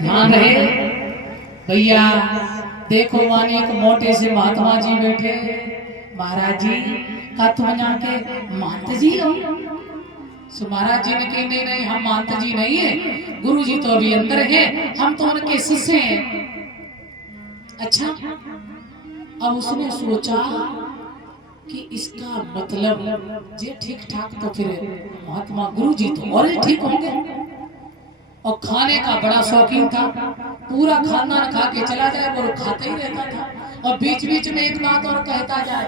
ध्यान रहे भैया। देखो माने एक मोटे से महात्मा जी बैठे। महाराज जी का तुम यहाँ के महंत जी हो? सो महाराज जी ने कही नहीं नहीं, हम महंत जी नहीं है, गुरु जी तो अभी अंदर है, हम तो उनके शिष्य हैं। अच्छा, अब उसने सोचा कि इसका मतलब जे ठीक ठाक तो फिर महात्मा गुरु जी तो और ठीक होंगे। और खाने का बड़ा शौकीन था, पूरा खानदान खा के चला जाए, वो खाते ही रहता था। और बीच बीच में एक बात और कहता जाए,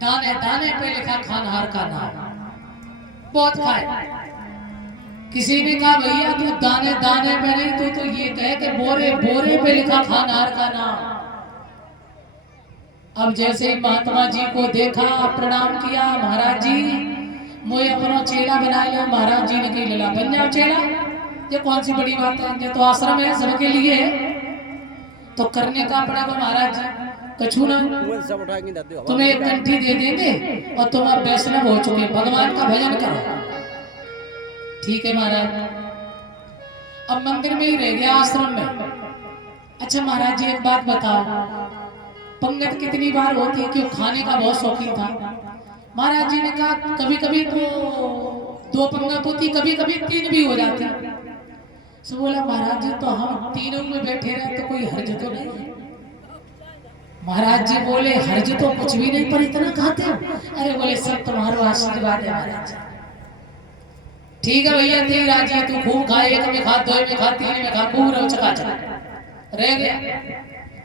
दाने दाने पे लिखा खानहार का नाम। बहुत खाए। किसी ने कहा भैया तू दाने दाने पे नहीं, तो ये कहे कि बोरे बोरे पे लिखा खानहार का नाम। अब जैसे ही महात्मा जी को देखा, प्रणाम किया, महाराज जी मुझे अपना चेला बना लो। महाराज जी ने कही लला बन जाओ चेला, ये कौन सी बड़ी बात है, ये तो आश्रम है सबके लिए है, तो करने का पड़ेगा। महाराज जी कछू ना, तुम्हें एक कंठी दे देंगे और तुम अब वैष्णव हो चुके, भगवान का भजन करो। ठीक है महाराज। अब मंदिर में ही रह गया, आश्रम में। अच्छा महाराज जी एक बात बताओ, पंगत कितनी बार होती है? क्यों खाने का बहुत शौकीन था। महाराज जी ने कहा कभी कभी तो 2 पंगत होती, कभी कभी 3 भी हो जाती। सो बोला महाराज जी तो हम तीनों में बैठे रहे तो कोई हर्ज तो नहीं है? महाराज जी बोले हर्ज तो कुछ भी नहीं, पर इतना खाते हो। अरे बोले सब तुम्हारा आशीर्वाद है महाराज। ठीक है भैया तेरी राजी है, तू खूब खा, 1 में खा, 2 में खा, 3 में खा, खूब रहो चका चका रह गया।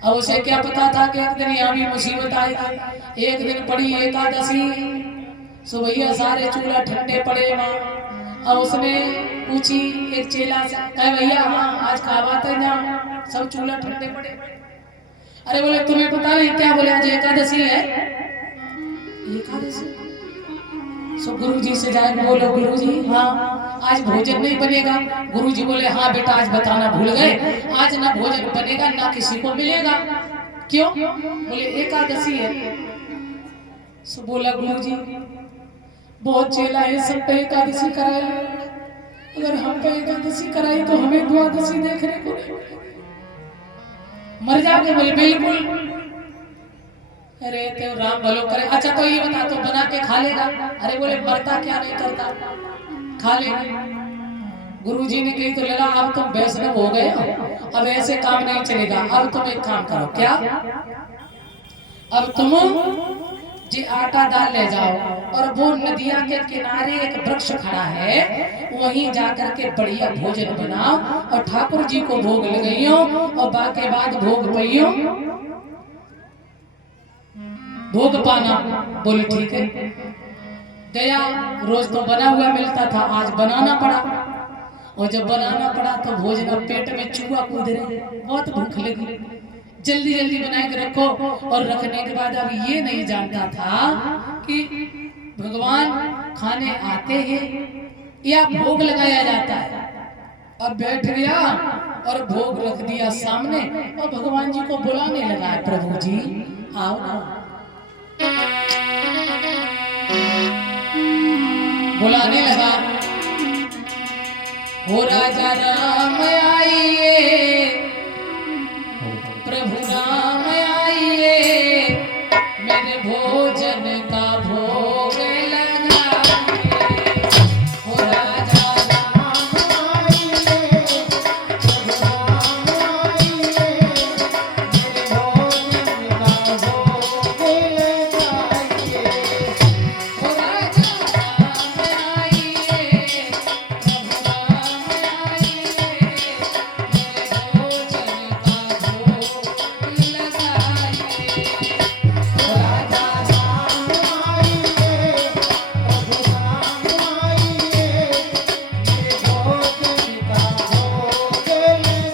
अब उसे क्या पता था कि एक दिन यहाँ भी मुसीबत आएगी। एक दिन पड़ी एकादशी, सो भैया सारे चूल्हा ठंडे पड़े वहाँ। अब उसने पूछी एक चेला से, कहे भैया हाँ आज का बात है जहाँ सब चूल्हा ठंडे पड़े। अरे बोले तुम्हें पता नहीं क्या? बोले आज एकादशी है। एकादशी? सो गुरु जी से जाए, बोलो गुरु जी हाँ आज भोजन नहीं बनेगा। गुरु जी बोले हाँ बेटा आज बताना भूल गए, आज ना भोजन बनेगा ना किसी को मिलेगा। क्यों? बोले एकादशी है। सो बोला गुरु जी बहुत चेला है, सब पे एकादशी कराए, अगर हम पे एकादशी कराई तो हमें द्वादशी देखने को नहीं, मर जाओगे। बोले बिल्कुल। अरे तो राम भलो करे। अच्छा तो ये बता तो बना के खा लेगा? अरे बोले मरता क्या नहीं करता, खा लेगा। गुरुजी ने कही तो लला अब तुम वैष्णव हो गए हो, अब ऐसे काम नहीं चलेगा। अब तुम एक काम करो, क्या? अब तुम जी आटा दाल ले जाओ और वो नदिया के किनारे एक वृक्ष खड़ा है, वहीं जाकर के बढ़िया भोजन बनाओ और ठाकुर जी को भोग लगाइयो और बाकी बाद भोग पइयो, भोग पाना। बोले ठीक है। गया, रोज तो बना हुआ मिलता था, आज बनाना पड़ा। और जब बनाना पड़ा तो भोजन अब पेट में चूहा कूद रहे, बहुत भूख लगी, जल्दी जल्दी बना के रखो। और रखने के बाद अब ये नहीं जानता था कि भगवान खाने आते हैं या भोग लगाया जाता है। अब बैठ गया और भोग रख दिया सामने और भगवान जी को बुलाने लगा, प्रभु जी आओ ना। बुलाने लगा, हो राजा राम आइए, प्रभु राम आइए, मेरे भोजन का भोग लगाइए। हो राजा राम आइए, प्रभु राम आइए, मेरे भोजन का भोग लगाइए। हो राजा राम आइए, प्रभु राम आइए, मेरे भोजन का भोग लगाइए। राजा राम आइए, प्रभु राम आइए, मेरे भोजन का भोग लगाइए।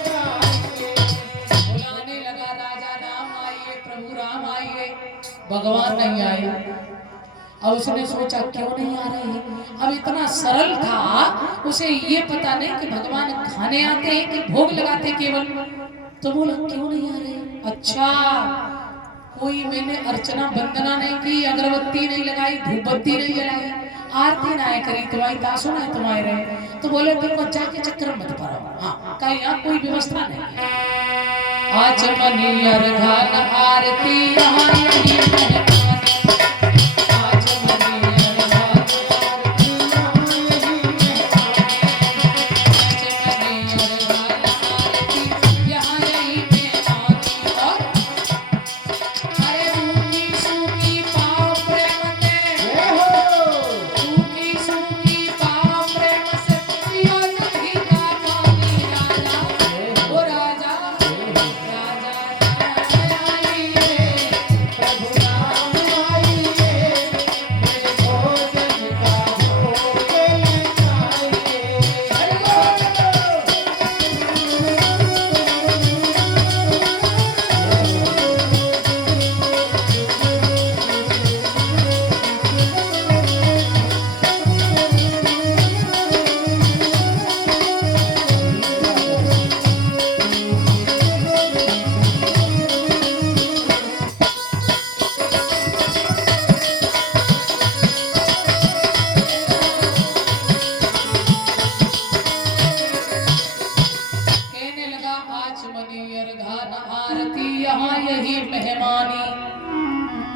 बुलाने लगा, राजा राम आइए, प्रभु राम आइए, भगवान नहीं आए। अब उसने सोचा क्यों नहीं आ रहे हैं। अब इतना सरल था, उसे ये पता नहीं कि भगवान खाने आते हैं कि भोग लगाते केवल। तो बोला क्यों नहीं आ रहे? अच्छा कोई मैंने अर्चना वंदना नहीं की, अगरबत्ती नहीं लगाई, धूपबत्ती नहीं जलाई, आरती ना करी तुम्हारी तासो ना तुम्हारे रहे तो बोले देखो जाके चक्कर मत पड़ो। हाँ कहीं यहाँ कोई व्यवस्था नहीं है। आज मनियर घान आरती यहाँ यही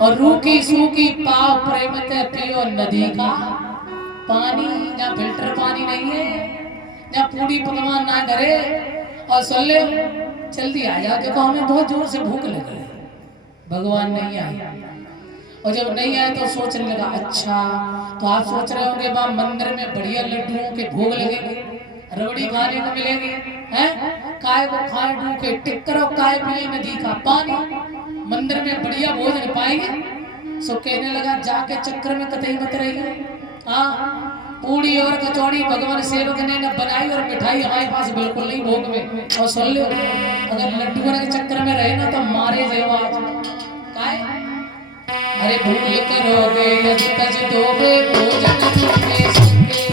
और रूखी सूखी पाव प्रेम ते पियो नदी का पानी। जहाँ फिल्टर पानी नहीं है, जहाँ पूरी पकवान ना करे और सुन ले जल्दी आ जाओ देखो हमें बहुत जोर से भूख लग रही है, भगवान नहीं आए। और जब नहीं आए तो सोचने लगा अच्छा तो आप सोच रहे होंगे वहाँ मंदिर में बढ़िया लड्डुओं के भोग लगेंगे, रबड़ी खाने को मिलेगी हैं, काय को खाए डूके टिक्करो काय पिए नदी का पानी, मंदिर में बढ़िया भोजन पाएंगे। सो कहने लगा जाके चक्कर में कतई मत रहिए। हाँ पूड़ी और कचौड़ी भगवान सेवक ने न बनाई और मिठाई हमारे पास बिल्कुल नहीं भोग में। और सुन लो अगर लड्डू के चक्कर में रहे ना तो मारे जेवाज काय। अरे भूल करोगे यदि तज दोगे भोजन रूखे सूखे,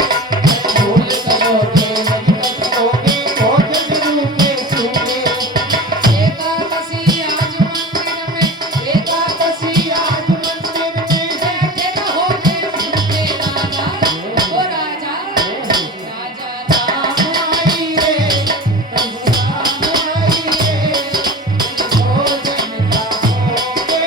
भूल करोगे यदि तज दोगे भोजन रूखे सूखे। एकादशी आज मंदिर में, एकादशी आज मंदिर में बैठे रहोगे भूखे राजा। ओ राजा राजा राम आई रे, प्रभु राम आई रे, भोजन का भोगे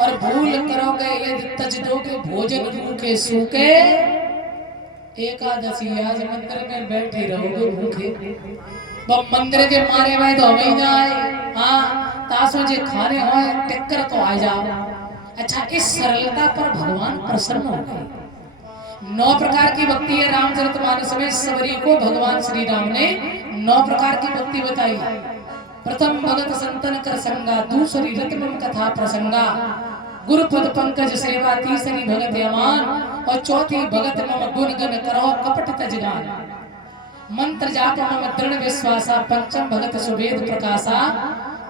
और भूल करोगे यदि तज दोगे भोजन रूखे सूखे। एकादशी आज मंदिर में बैठे रहोगे भूखे, मंदिर के मारे में तो हमें जाए। हाँ तासो जे खाने हो टिक्कर तो आ जाओ। अच्छा इस सरलता पर भगवान प्रसन्न हो गए। 9 प्रकार की भक्ति है रामचरितमानस में। सबरी को भगवान श्री राम ने 9 प्रकार की भक्ति बताई। प्रथम भगत संतन कर संगा, दूसरी रत्नम कथा प्रसंगा, गुरुपद पंकज सेवा, तीसरी भगत यमान और चौथी भगत मम गुण गण करो कपट तजगान। मंत्र जाप मम दृढ़ विश्वासा, पंचम भगत सुवेद प्रकाशा,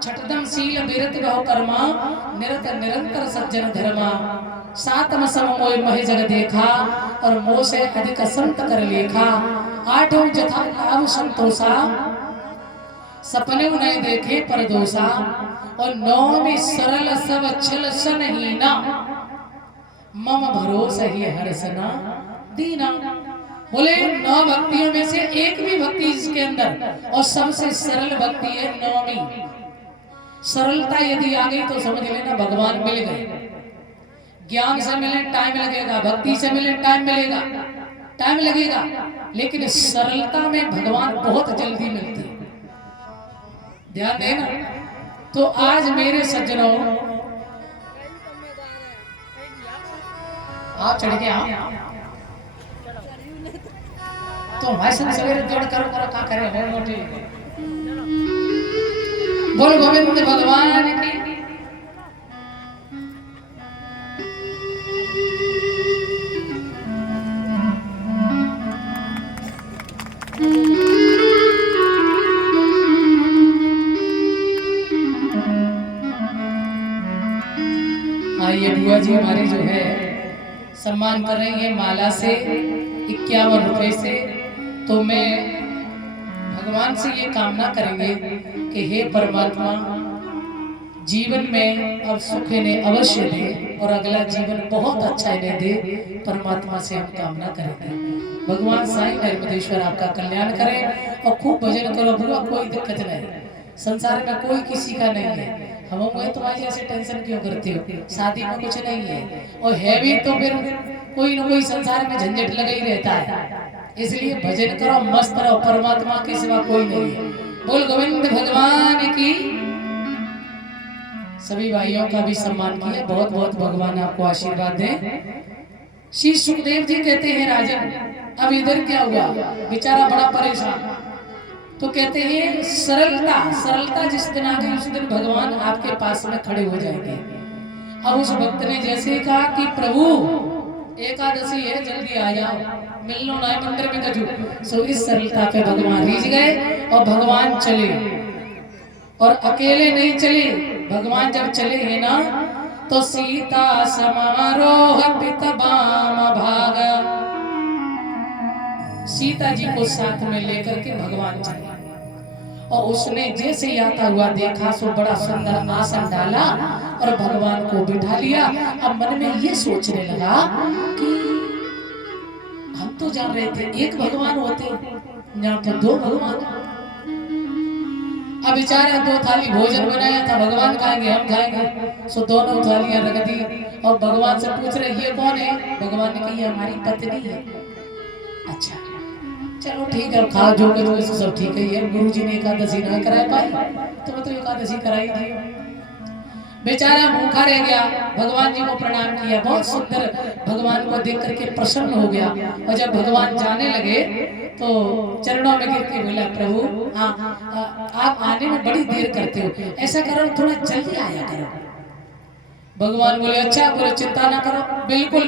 छठदम शील विरत बहु कर्मा, निरत निरंतर सज्जन धर्मा, सातम सम मोय महि जग देखा और मोह से अधिक संत कर लेखा, आठों जथा लाभ संतोषा, सपने नहीं देखे पर दोषा, और 9 में सरल सब छल सनहीना, मम भरोसा ही हर्षना दीना। बोले 9 भक्तियों में से एक भी भक्ति इसके अंदर और सबसे सरल भक्ति है 9वीं। सरलता यदि आ गई तो समझ लेना भगवान मिल गए। ज्ञान से मिले टाइम लगेगा, भक्ति से मिले टाइम मिलेगा, टाइम लगेगा, लेकिन सरलता में भगवान बहुत जल्दी मिलते हैं। ध्यान देना तो आज मेरे सज्जनों आप चढ़ के आओ तो हमारे संग सवेरे जोड़ करो क्या करे हो मोटी बोल गोविंद भगवान की। आइए बुआ जी हमारी जो है सम्मान कर रही है माला से 51 रुपए से। तो मैं भगवान से ये कामना करेंगे कि हे परमात्मा जीवन में अब सुख इन्हें अवश्य दे और अगला जीवन बहुत अच्छा इन्हें दे। परमात्मा से हम कामना करेंगे भगवान साईं नर्मदेश्वर आपका कल्याण करें और खूब भजन करो बुआ, कोई दिक्कत नहीं, संसार में कोई किसी का नहीं है। हम तुम्हारी ऐसे टेंशन क्यों करते हो, शादी में कुछ नहीं है और है भी तो फिर कोई ना कोई संसार में झंझट लगा ही रहता है। इसलिए भजन करो, मस्त रहो, परमात्मा के सिवा कोई नहीं है। बोल गोविंद भगवान की। सभी भाइयों का भी सम्मान किया, बहुत बहुत भगवान आपको आशीर्वाद दे। श्री सुखदेव जी कहते हैं राजन अब इधर क्या हुआ, बेचारा बड़ा परेशान। तो कहते हैं सरलता सरलता जिस दिन आ गई उस दिन भगवान आपके पास में खड़े हो जाएंगे। अब उस भक्त ने जैसे कहा कि प्रभु एकादशी है जल्दी आ जाओ, मिल लो ना मंदिर में कजू। सो इस सरलता पे भगवान रीझ गए और भगवान चले। और अकेले नहीं चले, भगवान जब चले हैं ना तो सीता समारोह पितबाम भागा, सीता जी को साथ में लेकर के भगवान चले। और उसने जैसे ही आता हुआ देखा सो बड़ा सुंदर आसन डाला और भगवान को बिठा लिया। अब मन में ये सोचने लगा कि हम तो जान रहे थे एक भगवान होते, यहाँ तो दो भगवान। अब बेचारा 2 थाली भोजन बनाया था, भगवान खाएंगे हम खाएंगे, सो दोनों थालियां रख दी। और भगवान से पूछ रहे ये कौन है, भगवान ने कही हमारी पत्नी है। अच्छा चलो ठीक है, खाओ जो कुछ सब ठीक ही है। गुरु जी ने एकादशी ना करा पाई तो मैं तो एकादशी कराई थी। बेचारा भूखा रह गया, भगवान जी को प्रणाम किया, बहुत सुंदर भगवान को देख करके प्रसन्न हो गया। और जब भगवान जाने लगे तो चरणों में गिर के बोला प्रभु आप आने में बड़ी देर करते हो, ऐसा करो थोड़ा जल्दी आया करो। भगवान बोले अच्छा, बोले चिंता ना करो, बिल्कुल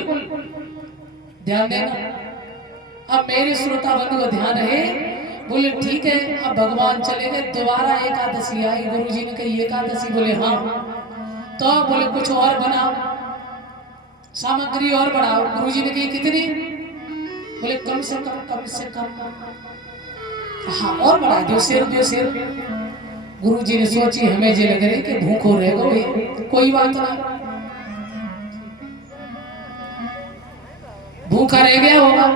ध्यान देना। अब मेरे श्रोता बंधु को ध्यान रहे। बोले ठीक है। अब भगवान चले गए, दोबारा एकादशी आई। गुरु जी ने कही एकादशी, बोले हाँ। तो बोले कुछ और बनाओ, सामग्री और बढ़ाओ। गुरु जी ने कही कितनी, बोले कम से कम हाँ और बढ़ा दो, सिर दो सिर। गुरु जी ने सोची हमें जे लग रही कि भूखो रहेगा, कोई बात ना, भूखा रह गया होगा।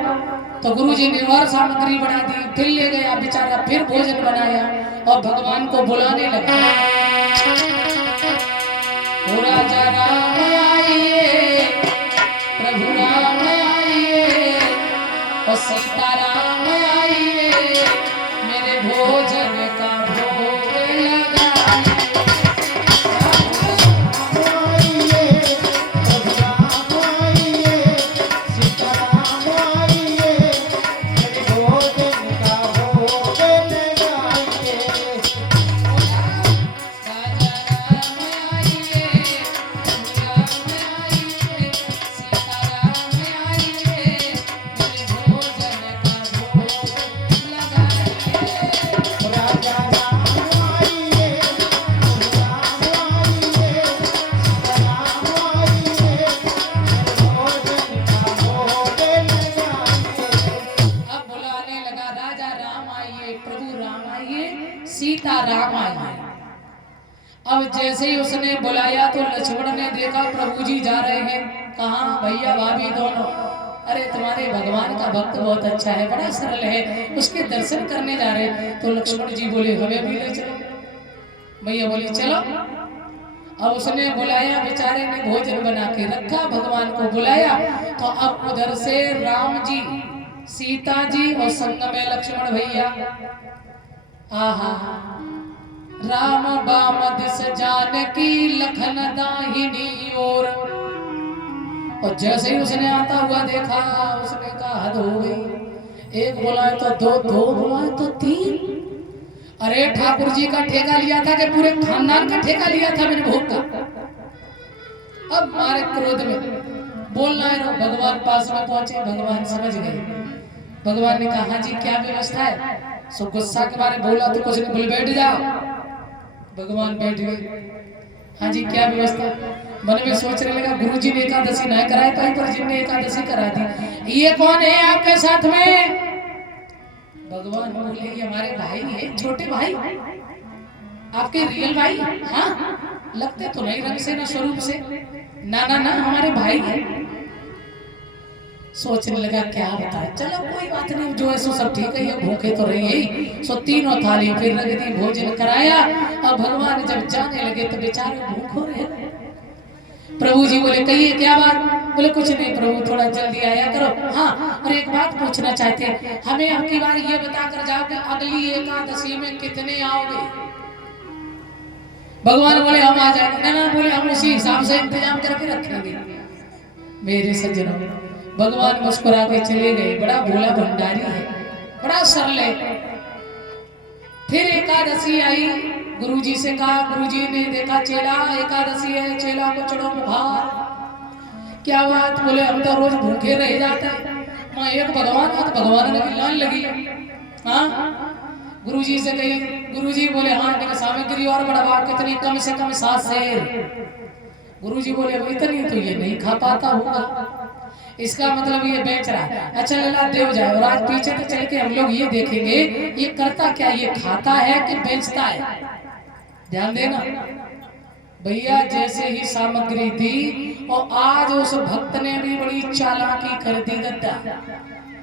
तो गुरु जी ने और सामग्री बढ़ा दी, फिर ले गया बेचारा, फिर भोजन बनाया और भगवान को बुलाने लगा। ओ राजा राम आइए, प्रभु राम आइए और सीता राम आइए, मेरे भोजन का भोग लगाइए। सीता राम आए। अब जैसे ही उसने बुलाया तो लक्ष्मण ने देखा प्रभु जी जा रहे हैं, कहा भैया भाभी दोनों, अरे तुम्हारे भगवान का भक्त बहुत अच्छा है, बड़ा सरल है, उसके दर्शन करने जा रहे हैं। तो लक्ष्मण जी बोले हमें भी ले चलो। भैया बोले चलो। अब उसने बुलाया, बेचारे ने भोजन बना के रखा, भगवान को बुलाया। तो अब उधर से राम जी, सीता जी और संग में लक्ष्मण भैया। आहा राम बाम दिस जानकी लखन दाहिनी ओर। और जैसे ही उसने आता हुआ देखा, उसने कहा हद हो गई, एक बुलाए तो दो, दो बुलाए तो तीन। अरे ठाकुर जी का ठेका लिया था कि पूरे खानदान का ठेका लिया था मैंने भोग का। अब मारे क्रोध में बोलना है, भगवान पास में पहुंचे, भगवान समझ गए। भगवान ने कहा हाँ जी क्या व्यवस्था है। सो गुस्सा के बारे बोला तो कुछ नहीं, बोले बैठ जाओ। भगवान बैठ गए। हाँ जी क्या व्यवस्था। मन में सोचने लगा गुरु जी ने एकादशी नहीं कराई पाई, पर जिनने एकादशी करा दी, ये कौन है आपके साथ में। भगवान बोले ये हमारे भाई है, छोटे भाई, आपके रियल भाई। हाँ लगते तो नहीं रंग से ना स्वरूप से, ना ना ना हमारे भाई है। सोचने लगा क्या बताए, चलो कोई बात नहीं, जो है सो सब ठीक है, ये भूखे तो रही है। सो तीनों थाली फिर रख दी, भोजन कराया। अब भगवान जब जाने लगे तो बेचारे भूखो रहे। प्रभु जी बोले कहिए क्या बात। बोले कुछ नहीं प्रभु, थोड़ा जल्दी आया करो। हाँ और एक बात पूछना चाहते हैं, हमें अब की बार ये बता कर जाओ कि अगली एकादशी में कितने आओगे। भगवान बोले हम आ जाएंगे। ना बोले हम उसी हिसाब से इंतजाम करके रखेंगे। मेरे सज्जनों, भगवान मुस्कुरा के चले गए। बड़ा भोला भंडारी है, बड़ा सरल है। फिर एकादशी आई, गुरुजी से कहा, गुरुजी ने देखा चेला एकादशी है, चेला को चढ़ो बुखार। क्या बात। बोले हम तो रोज भूखे रह जाते हैं, मैं एक भगवान तो भगवान ने लान लगी। हाँ गुरुजी से कही, गुरुजी बोले हाँ सामग्री और बढ़ावा, कितनी कम से कम 7 सेर। गुरुजी बोले इतनी तो ये नहीं खा पाता होगा, इसका मतलब ये बेच रहा है। अच्छा लला देव जाए। और आज पीछे तो चल के हम लोग ये देखेंगे ये करता क्या, ये खाता है कि बेचता है। ध्यान देना भैया, जैसे ही सामग्री दी और आज उस भक्त ने भी बड़ी चालाकी कर दी। गद्दा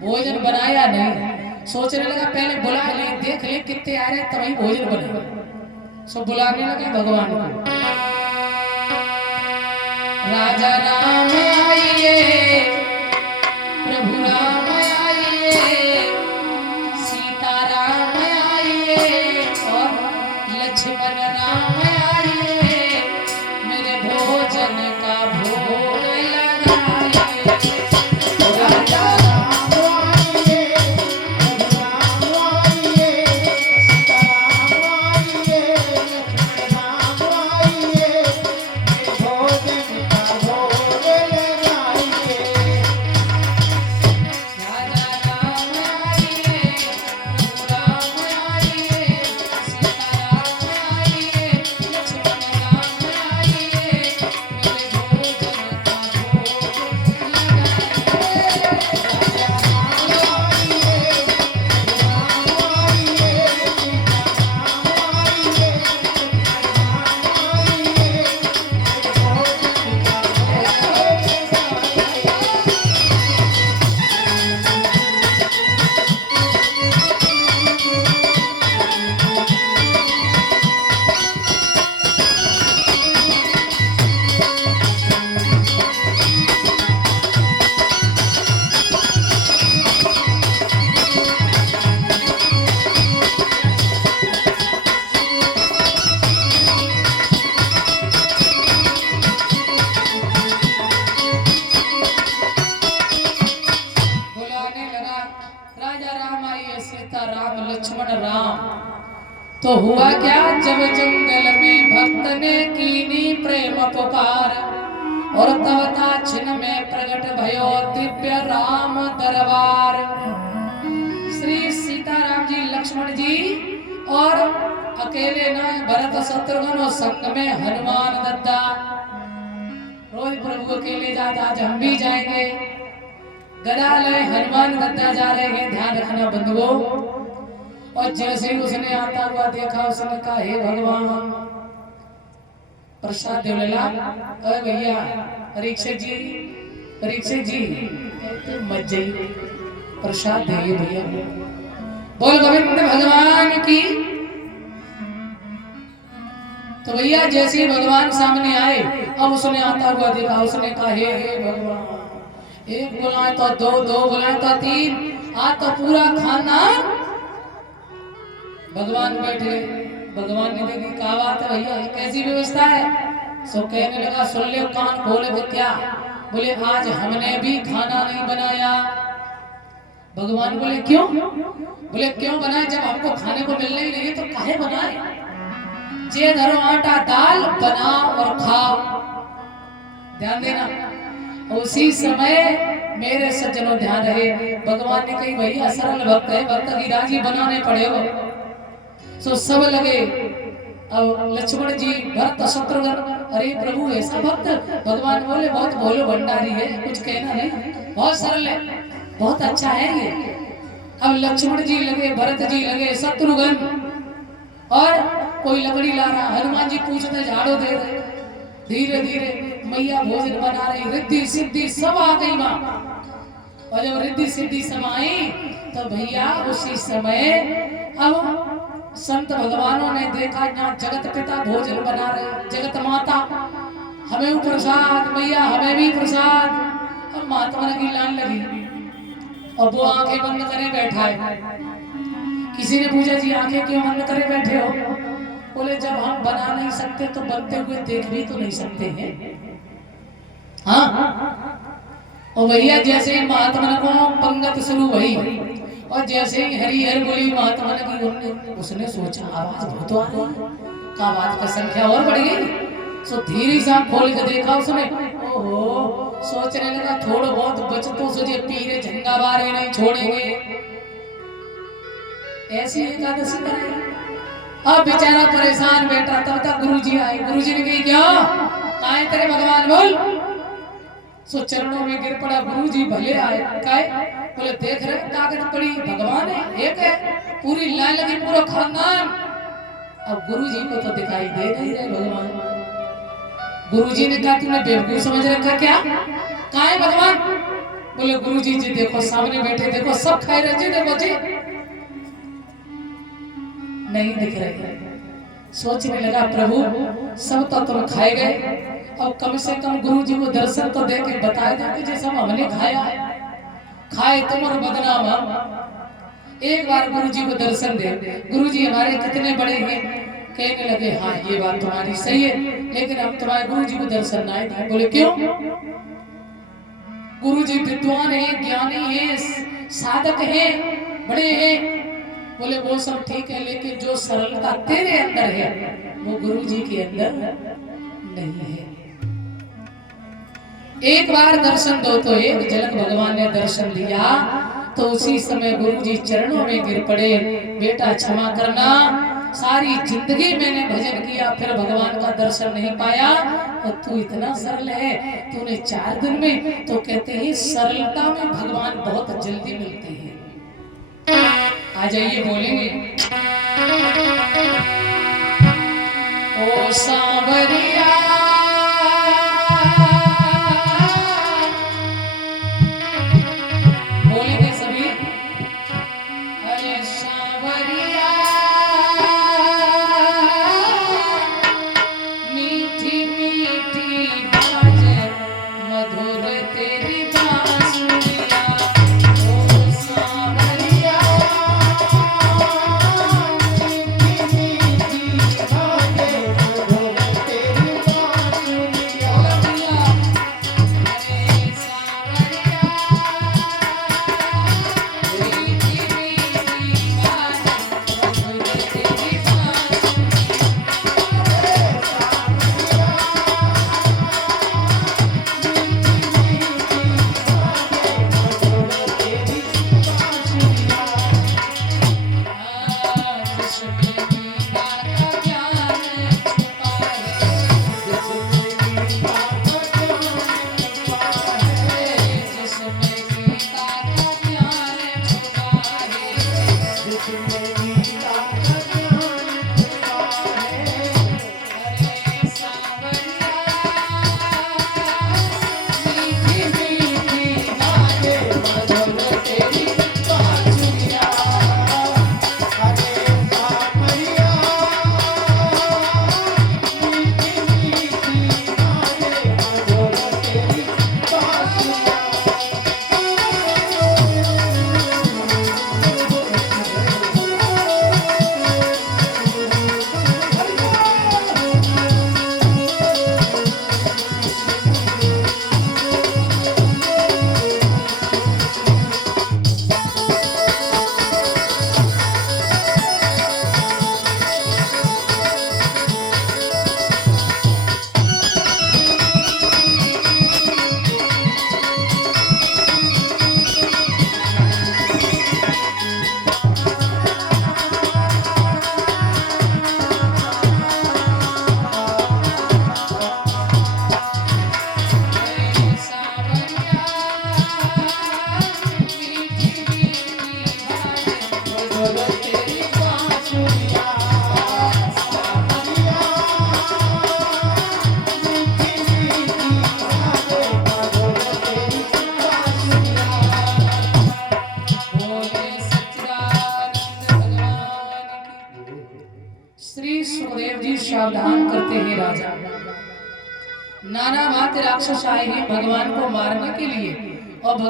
भोजन बनाया नहीं, सोचने लगा पहले बुला ले, देख ले कितने आ रहे तभी भोजन बने। सो बुलाने लगे भगवान को। राजा राम आइए, प्रभु राम आइए, सीता राम आइए और लक्ष्मण राम आइए, मेरे भोजन का भोग लगाइए। राजा राम आइए, प्रभु राम आइए, सीता राम आइए, लक्ष्मण राम आइए, मेरे भोजन का भोग लगाइए। तो हुआ क्या, जब जंगल में भक्त ने कीनी प्रेम पुकार, और तब ताछिन में प्रकट भयो दिव्य राम दरबार। श्री सीताराम जी, लक्ष्मण जी और अकेले न भरत शत्रुघ्न और संग में हनुमान दद्दा। रोज प्रभु अकेले जाता, आज हम भी जाएंगे। गदा ले हनुमान दद्दा जा रहे हैं, ध्यान रखना बंधुओं। और जैसे ही उसने आता हुआ देखा, उसने कहा हे भगवान प्रसाद देवला। अरे भैया परीक्षक जी मत जाइए, प्रसाद दे भैया। बोल गोविंद भगवान की। तो भैया जैसे ही भगवान सामने आए, अब उसने आता हुआ देखा, उसने कहा हे भगवान, एक बुलाए तो दो, दो बुलाए तो तीन, आज तो पूरा खानदान। भगवान बैठे, भगवान ने देखी, क्या बात है भैया, कैसी व्यवस्था है? सो कहने लगा, सुन ले कान खोल के। क्या? बोले आज हमने भी खाना नहीं बनाया। भगवान बोले क्यों? बोले क्यों बनाए, जब हमको खाने को मिलना ही नहीं है तो काहे बनाए? जे धरो आटा दाल बनाओ और खाओ। ध्यान देना। उसी समय मेरे सज्जनों ध्यान रहे, भगवान ने कही भैया सरल भक्त है, भक्त की राजी बनाने पड़े हो। सो सब लगे। अब लक्ष्मण जी, भरत, शत्रुघ्न, अरे प्रभु ऐसा भक्त? भगवान बोले बहुत भोलो भंडारी है, कुछ कहना नहीं, बहुत सरल है, बहुत अच्छा है ये। अब लक्ष्मण जी लगे, भरत जी लगे, शत्रुघ्न, और कोई लकड़ी ला रहा, हनुमान जी पूछते झाड़ू दे रहे। धीरे धीरे मैया भोजन बना रही, रिद्धि सिद्धि सब आ गई माँ। और जब रिद्धि सिद्धि समाई तो भैया उसी समय अब संत भगवानों ने देखा ना, जगत पिता भोजन बना रहे, जगत माता हमें प्रसाद, मैया हमें भी प्रसाद। अब महात्मा की लाइन लगी और वो आंखें बंद करे बैठा है। किसी ने पूछा जी आंखें क्यों बंद करे बैठे हो? बोले जब हम बना नहीं सकते तो बनते हुए देख भी तो नहीं सकते हैं। हाँ, और भैया जैसे ही महात्मा को पंगत शुरू हुई और जैसे ही हरी हर बोली महात्मा की, उसने सोचा आवाज बहुत आ रही है, का आवाज का संख्या और बढ़ गई। सो धीरे से खोल के देखा उसने, ओहो, सोचने लगा थोड़ा बहुत बचतों से पीरे झंडा बारे नहीं छोड़ेंगे। ऐसी एकादशी कराई। अब बेचारा परेशान बैठा, तब तक गुरुजी आए। गुरुजी ने कही क्या काहे तेरे भगवान बोल। सो चरणों में गिर पड़ा, गुरुजी भले आए। काहे? बोले देख रहे ताकत पड़ी, भगवान है एक है, पूरी लाइन लगी, पूरा खानदान। अब गुरुजी को तो दिखाई दे नहीं रहे भगवान। गुरुजी ने कहा तूने बेवकूफ समझ रखा क्या? काहे भगवान? बोले गुरुजी जी देखो सामने बैठे, देखो सब खाए रहे जी, देखो जी नहीं दिख रहे। सोचने लगा प्रभु सब तो तुम खाए गए, अब कम से कम गुरुजी को दर्शन तो दे के बताए दो कि जैसा हमने खाया है, खाए तुम और बदनाम हम। एक बार गुरुजी को दर्शन दे, गुरुजी हमारे कितने बड़े हैं। कहने लगे हाँ ये बात तुम्हारी सही है, लेकिन हम तुम्हारे गुरुजी को दर्शन ना दें। बोले क्यों? गुरुजी विद्वान है, ज्ञानी है, साधक है, बड़े हैं। बोले वो सब ठीक है, लेकिन जो सरलता तेरे अंदर है वो गुरुजी के अंदर नहीं है। एक बार दर्शन दो। तो एक झलक भगवान ने दर्शन दिया तो उसी समय गुरुजी चरणों में गिर पड़े, बेटा क्षमा करना, सारी जिंदगी मैंने भजन किया फिर भगवान का दर्शन नहीं पाया, और तू इतना सरल है, तूने 4 दिन में। तो कहते हैं सरलता में भगवान बहुत जल्दी मिलते हैं। आ जाइए बोलेंगे ओ सांवरिया बोलेंगे सभी, अरे सांवरिया मीठी मीठी बाजे मधुर तेरी बांसुरिया। ओ सांवरिया मीठी मीठी बाजे मधुर तेरी सावधान करते हैं राजा। नाना भांति राक्षस आए हैं भगवान को मारने के लिए और